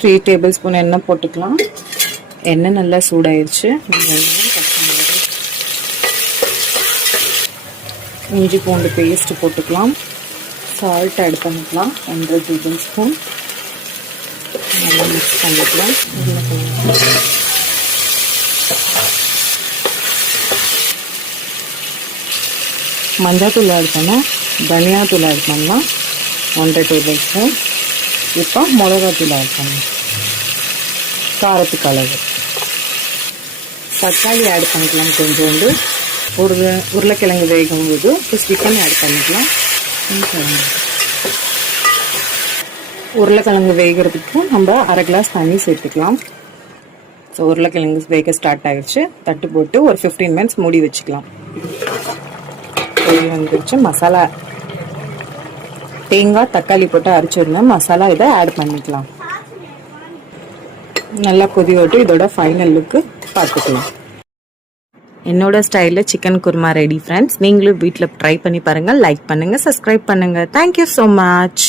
3 tablespoon எண்ணெய் போட்டுக்கலாம். எண்ணெய் நல்லா சூடாயிருச்சு. இஞ்சி பூண்டு பேஸ்ட் போட்டுக்கலாம். சால்ட் ஆட் பண்ணிக்கலாம். 1 டேபிள்ஸ்பூன் நல்லா மிக்ஸ் பண்ணிக்கலாம். மஞ்சள் ஆட் பண்ண தனியாத்தூள் ஆட் பண்ணலாம். 1 டேபிள்ஸ்பூன். இப்போ மிளகாத்தூள் ஆட் பண்ணலாம் காரத்துக்கு அளவு. தக்காளி ஆட் பண்ணிக்கலாம் கொஞ்சோண்டு. உருளைக்கிழங்கு வேகும்போது சிக்கன் ஆட் பண்ணிக்கலாம். உருளைக்கிழங்கு வேகிறதுக்கு நம்ம 1/2 கிளாஸ் தண்ணி சேர்த்துக்கலாம். ஸோ உருளைக்கிழங்கு வேக ஸ்டார்ட் ஆகிடுச்சு. தட்டு போட்டு ஒரு 15 மினிட்ஸ் மூடி வச்சுக்கலாம். வந்துருச்சு. மசாலா தேங்காய் தக்காளி போட்டு அரைச்சிருந்தேன். மசாலா இதை ஆட் பண்ணிக்கலாம். நல்லா கொதி விட்டு இதோட ஃபைனல் லுக்கு பார்த்துக்கலாம். என்னோட ஸ்டைலில் சிக்கன் குருமா ரெடி ஃப்ரெண்ட்ஸ். நீங்களும் வீட்டில் ட்ரை பண்ணி பாருங்கள். லைக் பண்ணுங்கள், சப்ஸ்கிரைப் பண்ணுங்கள். Thank you so much.